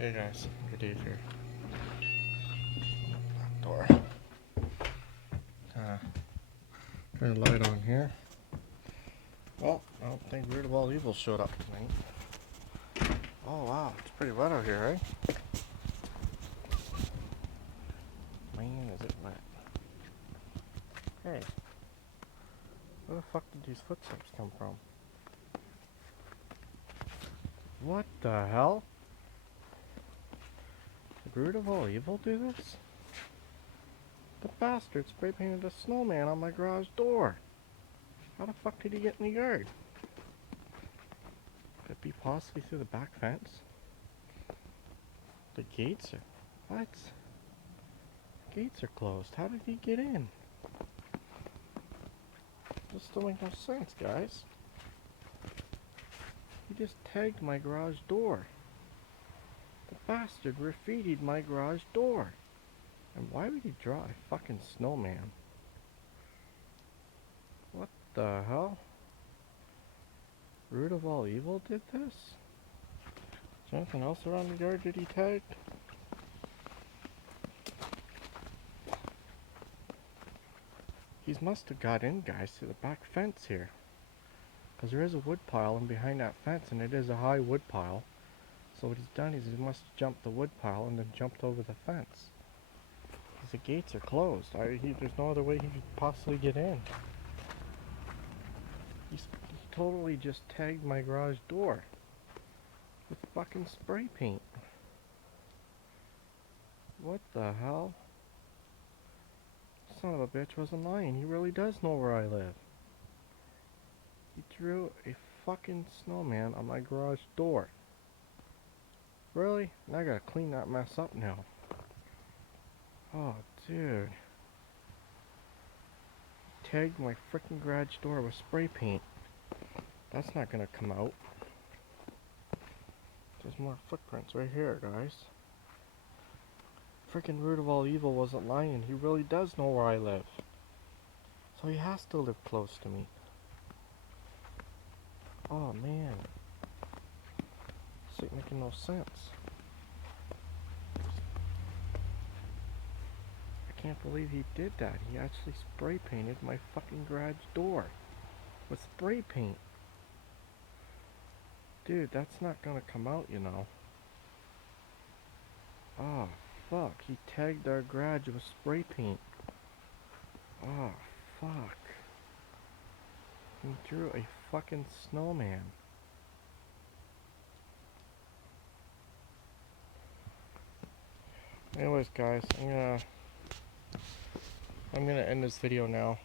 Hey guys, good Dave here. Back door. Turn the light on here. Well, I don't think Root of All Evil showed up tonight. Oh wow, it's pretty wet out here, right? Man, is it wet. Hey, where the fuck did these footsteps come from? What the hell? Did Root of All Evil do this? The bastard spray painted a snowman on my garage door. How the fuck did he get in the yard? Could it be possibly through the back fence? The gates are... What? The gates are closed. How did he get in? This don't make no sense, guys. He just tagged my garage door. The bastard graffitied my garage door. And why would he draw a fucking snowman? What the hell? Root of All Evil did this? Is there anything else around the yard that he tagged? He must have got in, guys, to the back fence here. Because there is a wood pile in behind that fence, and it is a high wood pile. So what he's done is he must have jumped the wood pile and then jumped over the fence. Because the gates are closed. There's no other way he could possibly get in. He totally just tagged my garage door with fucking spray paint. What the hell? Son of a bitch wasn't lying. He really does know where I live. He drew a fucking snowman on my garage door. Really? Now I gotta clean that mess up now. Oh, dude. He tagged my freaking garage door with spray paint. That's not gonna come out. There's more footprints right here, guys. Freaking Root of All Evil wasn't lying. He really does know where I live. So he has to live close to me. Oh, man. This ain't making no sense. I can't believe he did that. He actually spray painted my fucking garage door with spray paint. Dude, that's not gonna come out, you know. Oh, fuck. He tagged our garage with spray paint. Oh, fuck. He drew a fucking snowman. Anyways, guys, I'm gonna end this video now.